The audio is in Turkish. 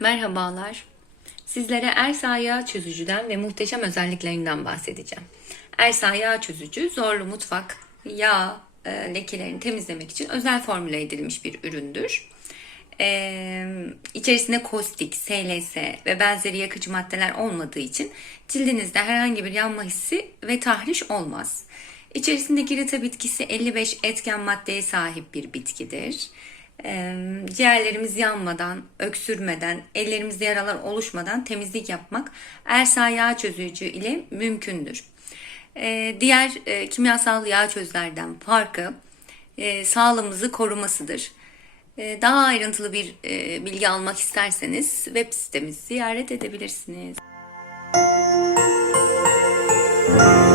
Merhabalar. Sizlere Ersa yağ çözücüden ve muhteşem özelliklerinden bahsedeceğim. Ersa yağ çözücü zorlu mutfak yağ e, lekelerini temizlemek için özel formüle edilmiş bir üründür. Ee, içerisinde kostik, SLS ve benzeri yakıcı maddeler olmadığı için cildinizde herhangi bir yanma hissi ve tahriş olmaz. İçerisinde girita bitkisi 55 etken maddeye sahip bir bitkidir. E, ciğerlerimiz yanmadan, öksürmeden, ellerimizde yaralar oluşmadan temizlik yapmak ersa yağ çözücü ile mümkündür. E, diğer e, kimyasal yağ çözlerden farkı e, sağlığımızı korumasıdır. E, daha ayrıntılı bir e, bilgi almak isterseniz web sitemizi ziyaret edebilirsiniz. Müzik